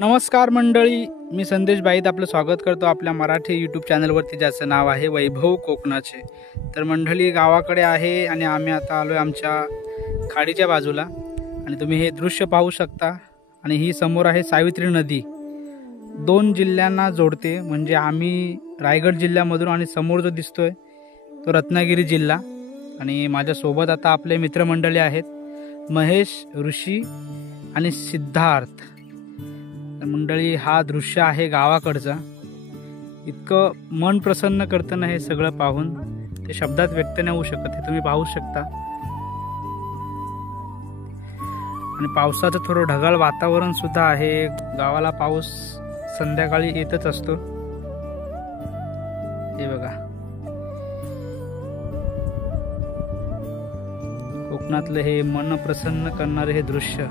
नमस्कार मंडळी, मी संदेश बाईत आपलं स्वागत करतो आपल्या मराठी यूट्यूब चॅनलवरती, ज्याचं नाव आहे वैभव कोकणाचे। तर मंडळी गावाकडे आहे आणि आम्ही आता आलो आहे आमच्या खाडीच्या बाजूला आणि तुम्ही हे दृश्य पाहू शकता। आणि ही समोर आहे सावित्री नदी, दोन जिल्ह्यांना जोडते। म्हणजे आम्ही रायगड जिल्ह्यामधून आणि समोर जो दिसतोय तो रत्नागिरी जिल्हा। आणि माझ्यासोबत आता आपले मित्रमंडळी आहेत, महेश, ऋषी आणि सिद्धार्थ। मंडळी, हा दृश्य आहे गावाकडचा। इतकं मन प्रसन्न करतं ना हे सगळं पाहून, ते शब्दात व्यक्त नाही होऊ शकत। हे तुम्ही पाहू शकता। आणि पावसाचं थोडं ढगाळ वातावरण सुद्धा आहे। गावाला पाऊस संध्याकाळी येतच असतो। हे बघा, कोकणातलं हे मन प्रसन्न करणारे हे दृश्य।